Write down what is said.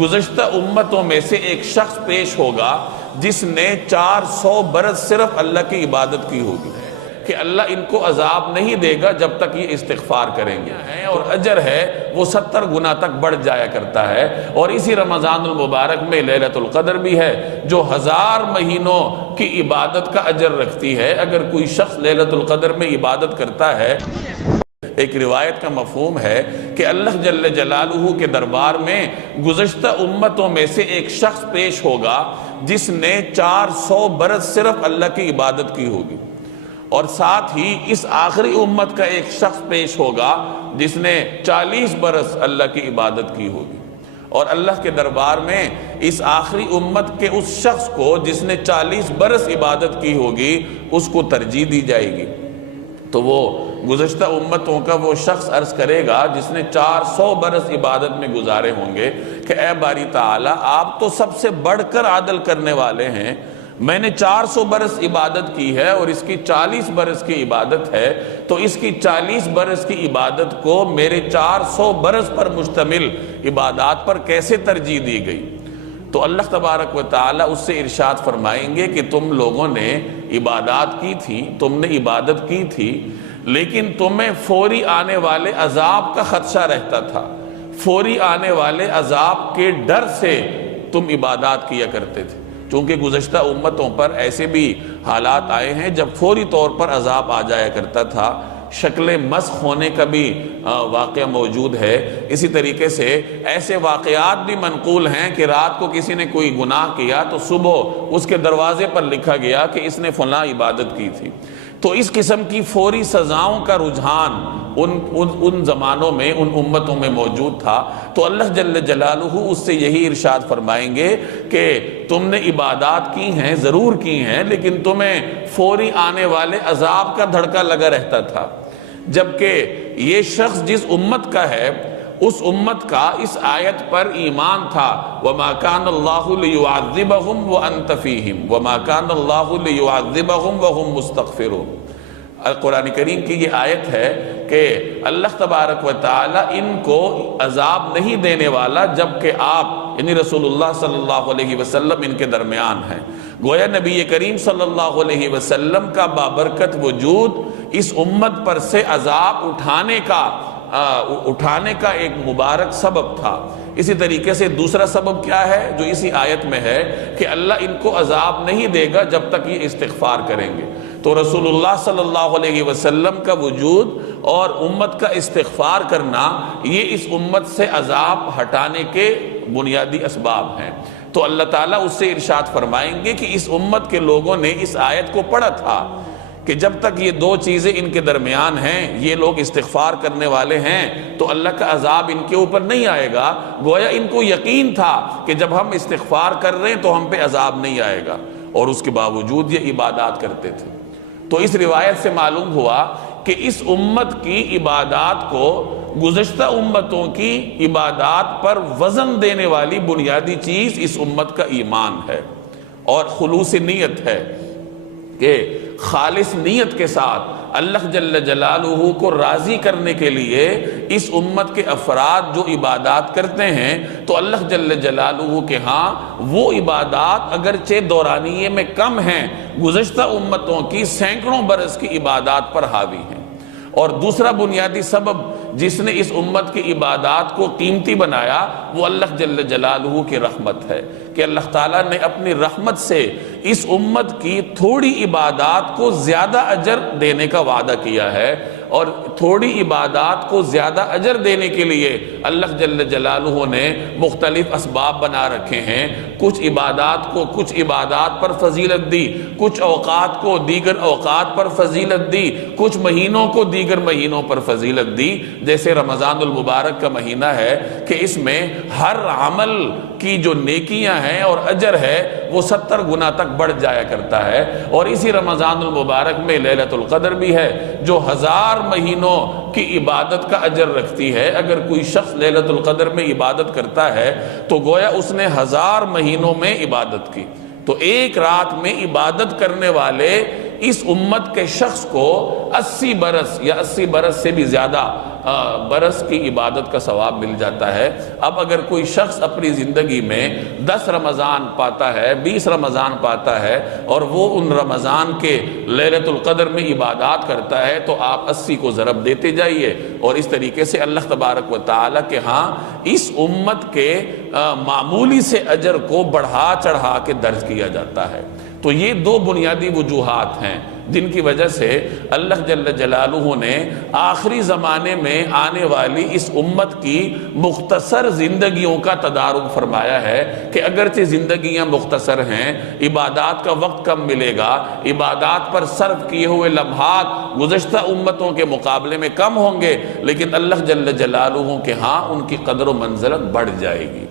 گزشتہ امتوں میں سے ایک شخص پیش ہوگا جس نے 400 برس صرف اللہ کی عبادت کی ہوگی، کہ اللہ ان کو عذاب نہیں دے گا جب تک یہ استغفار کریں گے، اور اجر ہے وہ 70 گنا تک بڑھ جایا کرتا ہے۔ اور اسی رمضان المبارک میں لیلۃ القدر بھی ہے جو 1000 مہینوں کی عبادت کا اجر رکھتی ہے۔ اگر کوئی شخص لیلۃ القدر میں عبادت کرتا ہے، ایک روایت کا مفہوم ہے کہ اللہ جل جلالہ کے دربار میں گزشتہ امتوں میں سے ایک شخص پیش ہوگا جس نے 400 برس صرف اللہ کی عبادت کی ہوگی، اور ساتھ ہی اس آخری امت کا ایک شخص پیش ہوگا جس نے 40 برس اللہ کی عبادت کی ہوگی، اور اللہ کے دربار میں اس آخری امت کے اس شخص کو جس نے 40 برس عبادت کی ہوگی اس کو ترجیح دی جائے گی۔ تو وہ گزشتہ امتوں کا وہ شخص عرض کرے گا جس نے 400 برس عبادت میں گزارے ہوں گے کہ اے باری تعالیٰ آپ تو سب سے بڑھ کر عدل کرنے والے ہیں، میں نے 400 برس عبادت کی ہے اور اس کی 40 برس کی عبادت ہے، تو اس کی 40 برس کی عبادت کو میرے 400 برس پر مشتمل عبادات پر کیسے ترجیح دی گئی؟ تو اللہ تبارک و تعالیٰ اس سے ارشاد فرمائیں گے کہ تم لوگوں نے عبادات کی تھی، تم نے عبادت کی تھی، لیکن تمہیں فوری آنے والے عذاب کا خدشہ رہتا تھا، فوری آنے والے عذاب کے ڈر سے تم عبادات کیا کرتے تھے، چونکہ گزشتہ امتوں پر ایسے بھی حالات آئے ہیں جب فوری طور پر عذاب آ جایا کرتا تھا، شکل مسخ ہونے کا بھی واقعہ موجود ہے۔ اسی طریقے سے ایسے واقعات بھی منقول ہیں کہ رات کو کسی نے کوئی گناہ کیا تو صبح اس کے دروازے پر لکھا گیا کہ اس نے فلاں عبادت کی تھی۔ تو اس قسم کی فوری سزاؤں کا رجحان ان زمانوں میں ان امتوں میں موجود تھا، تو اللہ جل جلالہ اس سے یہی ارشاد فرمائیں گے کہ تم نے عبادات کی ہیں، ضرور کی ہیں، لیکن تمہیں فوری آنے والے عذاب کا دھڑکا لگا رہتا تھا، جبکہ یہ شخص جس امت کا ہے اس امت کا اس آیت پر ایمان تھا، وَمَا كَانَ اللَّهُ لِيُعَذِّبَهُمْ وَأَنْتَ فِيهِمْ وَمَا كَانَ اللَّهُ لِيُعَذِّبَهُمْ وَهُمْ مُسْتَغْفِرُونَ۔ قرآن کریم کی یہ آیت ہے کہ اللہ تبارک و تعالی ان کو عذاب نہیں دینے والا جبکہ آپ یعنی رسول اللہ صلی اللہ علیہ وسلم ان کے درمیان ہیں۔ گویا نبی کریم صلی اللہ علیہ وسلم کا بابرکت وجود اس امت پر سے عذاب اٹھانے کا ایک مبارک سبب تھا۔ اسی طریقے سے دوسرا سبب کیا ہے جو اسی آیت میں ہے کہ اللہ ان کو عذاب نہیں دے گا جب تک یہ استغفار کریں گے۔ تو رسول اللہ صلی اللہ علیہ وسلم کا وجود اور امت کا استغفار کرنا یہ اس امت سے عذاب ہٹانے کے بنیادی اسباب ہیں۔ تو اللہ تعالیٰ اس سے ارشاد فرمائیں گے کہ اس امت کے لوگوں نے اس آیت کو پڑھا تھا کہ جب تک یہ دو چیزیں ان کے درمیان ہیں، یہ لوگ استغفار کرنے والے ہیں، تو اللہ کا عذاب ان کے اوپر نہیں آئے گا۔ گویا ان کو یقین تھا کہ جب ہم استغفار کر رہے ہیں تو ہم پہ عذاب نہیں آئے گا، اور اس کے باوجود یہ عبادات کرتے تھے۔ تو اس روایت سے معلوم ہوا کہ اس امت کی عبادات کو گزشتہ امتوں کی عبادات پر وزن دینے والی بنیادی چیز اس امت کا ایمان ہے اور خلوص نیت ہے، کہ خالص نیت کے ساتھ اللہ جل جلالہ کو راضی کرنے کے لیے اس امت کے افراد جو عبادات کرتے ہیں تو اللہ جل جلالہ کے ہاں وہ عبادات اگرچہ دورانیے میں کم ہیں، گزشتہ امتوں کی سینکڑوں برس کی عبادات پر حاوی ہیں۔ اور دوسرا بنیادی سبب جس نے اس امت کی عبادات کو قیمتی بنایا وہ اللہ جل جلالہ کی رحمت ہے، کہ اللہ تعالیٰ نے اپنی رحمت سے اس امت کی تھوڑی عبادات کو زیادہ اجر دینے کا وعدہ کیا ہے، اور تھوڑی عبادات کو زیادہ اجر دینے کے لیے اللہ جل جلالہ نے مختلف اسباب بنا رکھے ہیں۔ کچھ عبادات پر فضیلت دی، کچھ اوقات کو دیگر اوقات پر فضیلت دی، کچھ مہینوں کو دیگر مہینوں پر فضیلت دی۔ جیسے رمضان المبارک کا مہینہ ہے کہ اس میں ہر عمل کی جو نیکیاں ہیں اور اجر ہے وہ 70 گنا تک بڑھ جایا کرتا ہے، اور اسی رمضان المبارک میں لیلۃ القدر بھی ہے جو 1000 مہینوں کی عبادت کا اجر رکھتی ہے۔ اگر کوئی شخص لیلۃ القدر میں عبادت کرتا ہے تو گویا اس نے 1000 مہینوں میں عبادت کی۔ تو ایک رات میں عبادت کرنے والے اس امت کے شخص کو 80 برس یا 80 برس سے بھی زیادہ برس کی عبادت کا ثواب مل جاتا ہے۔ اب اگر کوئی شخص اپنی زندگی میں 10 رمضان پاتا ہے، 20 رمضان پاتا ہے اور وہ ان رمضان کے لیلۃ القدر میں عبادات کرتا ہے تو آپ 80 کو ضرب دیتے جائیے، اور اس طریقے سے اللہ تبارک و تعالیٰ کے ہاں اس امت کے معمولی سے اجر کو بڑھا چڑھا کے درج کیا جاتا ہے۔ تو یہ دو بنیادی وجوہات ہیں جن کی وجہ سے اللہ جل جلالہ نے آخری زمانے میں آنے والی اس امت کی مختصر زندگیوں کا تدارک فرمایا ہے کہ اگرچہ زندگیاں مختصر ہیں، عبادات کا وقت کم ملے گا، عبادات پر صرف کیے ہوئے لمحات گزشتہ امتوں کے مقابلے میں کم ہوں گے، لیکن اللہ جل جلالہ کے ہاں ان کی قدر و منزلت بڑھ جائے گی۔